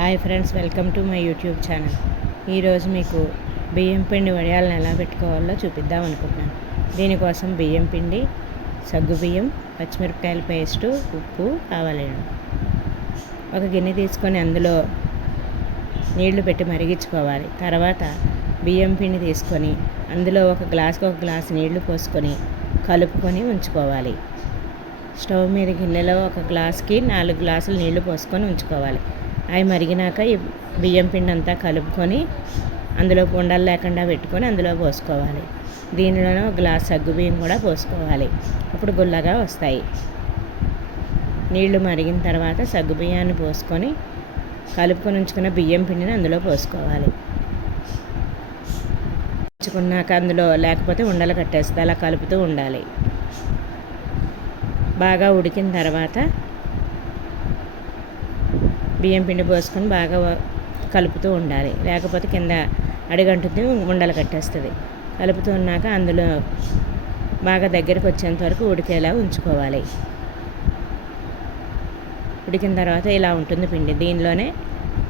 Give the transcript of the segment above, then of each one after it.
Hi friends welcome to my YouTube channel. ఈరోజు మీకు బియ్యం పిండి వడియాలను ఎలా పెట్టుకోవాలో చూపిద్దాం అనుకుంటున్నాను. దీనికోసం బియ్యం పిండి సగ్గు బియ్యం పచ్చిమిరపకాయల పేస్టు ఉప్పు కావాలండి ఒక గిన్నె తీసుకొని అందులో నీళ్ళు పెట్టి మరిగించుకోవాలి. తర్వాత బియ్యం పిండి తీసుకొని అందులో ఒక గ్లాస్కి ఒక గ్లాస్ నీళ్ళు పోసుకొని కలుపుకొని ఉంచుకోవాలి. స్టవ్ మీద గిన్నెలో ఒక గ్లాస్కి నాలుగు గ్లాసులు నీళ్ళు పోసుకొని ఉంచుకోవాలి. అవి మరిగినాక ఈ బియ్యం పిండి అంతా కలుపుకొని అందులో ఉండలు లేకుండా పెట్టుకొని అందులో పోసుకోవాలి. దీనిలోనే ఒక గ్లాస్ సగ్గు బియ్యం కూడా పోసుకోవాలి. అప్పుడు గుల్లగా వస్తాయి. నీళ్ళు మరిగిన తర్వాత సగ్గు బియ్యాన్ని పోసుకొని కలుపుకొని ఉంచుకున్న బియ్యం పిండిని అందులో పోసుకోవాలి. ఉంచుకున్నాక అందులో లేకపోతే ఉండలు కట్టేస్తే అలా కలుపుతూ ఉండాలి. బాగా ఉడికిన తర్వాత బియ్యం పిండి పోసుకొని బాగా కలుపుతూ ఉండాలి. లేకపోతే కింద అడిగంటుంది ఉండలు కట్టేస్తుంది. కలుపుతూ ఉన్నాక అందులో బాగా దగ్గరికి వచ్చేంత వరకు ఉడికేలా ఉంచుకోవాలి. ఉడికిన తర్వాత ఇలా ఉంటుంది పిండి. దీనిలోనే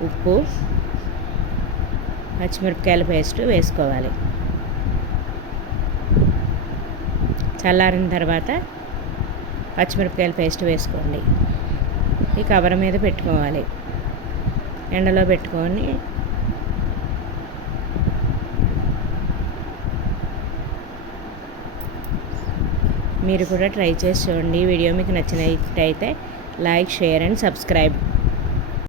ఉప్పు పచ్చిమిరపకాయల పేస్ట్ వేసుకోవాలి. చల్లారిన తర్వాత పచ్చిమిరపకాయల పేస్ట్ వేసుకోండి. ఈ కవర్ మీద పెట్టుకోవాలి. ఎండలో పెట్టుకొని మీరు కూడా ట్రై చేసి చూడండి. ఈ వీడియో మీకు నచ్చినట్టయితే లైక్ షేర్ అండ్ సబ్స్క్రైబ్.